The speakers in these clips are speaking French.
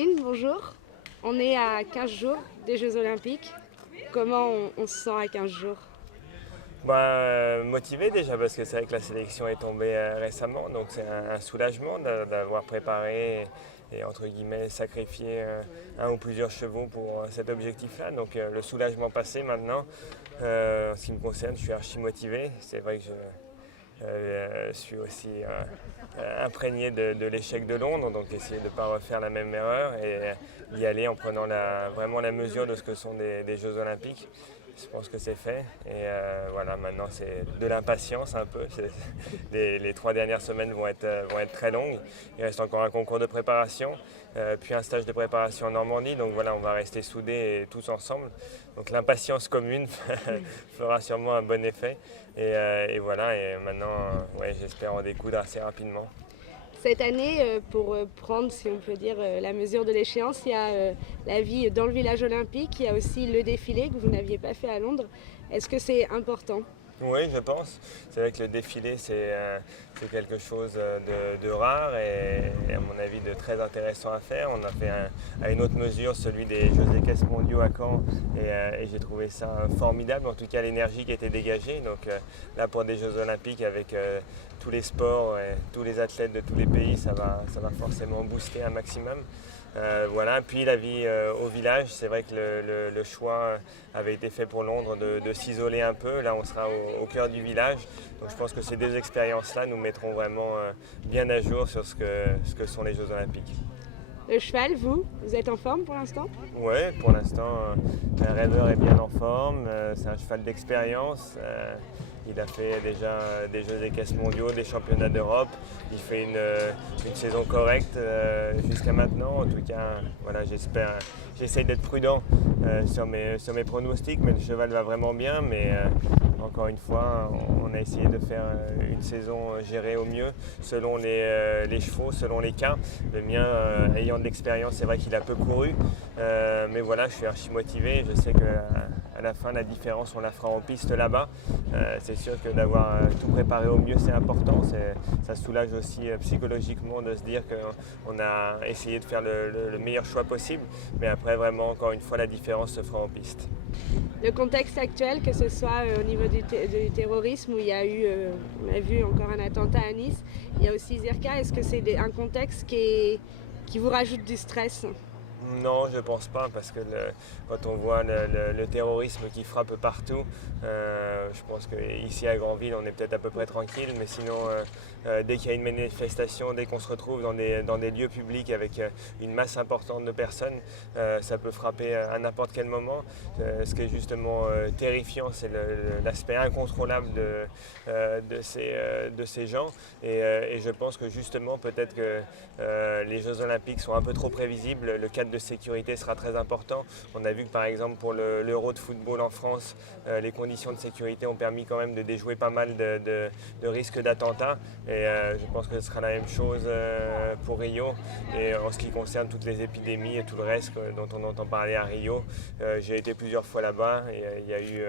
Bonjour, on est à 15 jours des Jeux Olympiques. Comment on se sent à 15 jours? Motivé déjà parce que c'est vrai que la sélection est tombée récemment, donc c'est un soulagement d'avoir préparé et, entre guillemets sacrifié un ou plusieurs chevaux pour cet objectif-là. Donc le soulagement passé maintenant, en ce qui me concerne, je suis archi motivé. C'est vrai que je suis aussi imprégné de l'échec de Londres, donc essayer de ne pas refaire la même erreur et y aller en prenant vraiment la mesure de ce que sont des Jeux Olympiques. Je pense que c'est fait et voilà, maintenant c'est de l'impatience un peu. Les 3 dernières semaines vont être très longues. Il reste encore un concours de préparation, puis un stage de préparation en Normandie. Donc voilà, on va rester soudés et tous ensemble. Donc l'impatience commune fera sûrement un bon effet. Et voilà, et maintenant ouais, j'espère en découdre assez rapidement. Cette année, pour prendre, si on peut dire, la mesure de l'échéance, il y a la vie dans le village olympique, il y a aussi le défilé que vous n'aviez pas fait à Londres. Est-ce que c'est important? Oui, je pense. C'est vrai que le défilé, c'est quelque chose de rare et à mon avis de très intéressant à faire. On a fait à une autre mesure celui des Jeux équestres mondiaux à Caen et j'ai trouvé ça formidable, en tout cas l'énergie qui était dégagée. Donc là pour des Jeux olympiques avec tous les sports et tous les athlètes de tous les pays, ça va forcément booster un maximum. Voilà, puis la vie au village, c'est vrai que le choix avait été fait pour Londres de s'isoler un peu. Là, on sera au cœur du village. Donc je pense que ces deux expériences-là nous mettront vraiment bien à jour sur ce que sont les Jeux Olympiques. Le cheval, vous êtes en forme pour l'instant? Oui, pour l'instant, Rêveur est bien en forme. C'est un cheval d'expérience. Il a fait déjà des Jeux équestres mondiaux, des championnats d'Europe. Il fait une saison correcte jusqu'à maintenant. En tout cas, voilà, j'essaye d'être prudent sur mes pronostics, mais le cheval va vraiment bien. Mais encore une fois, on a essayé de faire une saison gérée au mieux selon les chevaux, selon les cas. Le mien, ayant de l'expérience, c'est vrai qu'il a peu couru. Mais voilà, je suis archi motivé. Je sais qu'à la fin, la différence, on la fera en piste là-bas. C'est sûr que d'avoir tout préparé au mieux, c'est important. Ça soulage aussi psychologiquement de se dire qu'on a essayé de faire le meilleur choix possible. Mais après, vraiment, encore une fois, la différence se fera en piste. Le contexte actuel, que ce soit au niveau du terrorisme, où il y a eu, on a vu encore un attentat à Nice, il y a aussi Zirka, est-ce que c'est un contexte qui vous rajoute du stress? Non, je pense pas, parce que quand on voit le terrorisme qui frappe partout, je pense qu'ici à Granville, on est peut-être à peu près tranquille, mais sinon, dès qu'il y a une manifestation, dès qu'on se retrouve dans des lieux publics avec une masse importante de personnes, ça peut frapper à n'importe quel moment. Ce qui est justement terrifiant, c'est l'aspect incontrôlable de ces gens, et je pense que justement, peut-être que les Jeux Olympiques sont un peu trop prévisibles. Le cadre de sécurité sera très important. On a vu que par exemple pour l'Euro de football en France, les conditions de sécurité ont permis quand même de déjouer pas mal de risques d'attentats. Et je pense que ce sera la même chose pour Rio. Et en ce qui concerne toutes les épidémies et tout le reste dont on entend parler à Rio, j'ai été plusieurs fois là-bas et il n'y a eu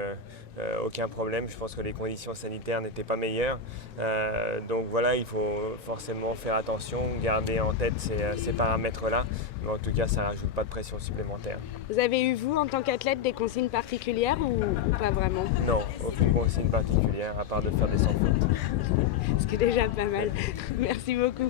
aucun problème. Je pense que les conditions sanitaires n'étaient pas meilleures. Donc voilà, il faut forcément faire attention, garder en tête ces paramètres-là. Mais en tout cas, ça ne rajoute pas de pression supplémentaire. Vous avez eu, vous, en tant qu'athlète, des consignes particulières ou pas vraiment? Non, aucune consigne particulière, à part de faire des sans faute. Ce qui est déjà pas mal. Merci beaucoup.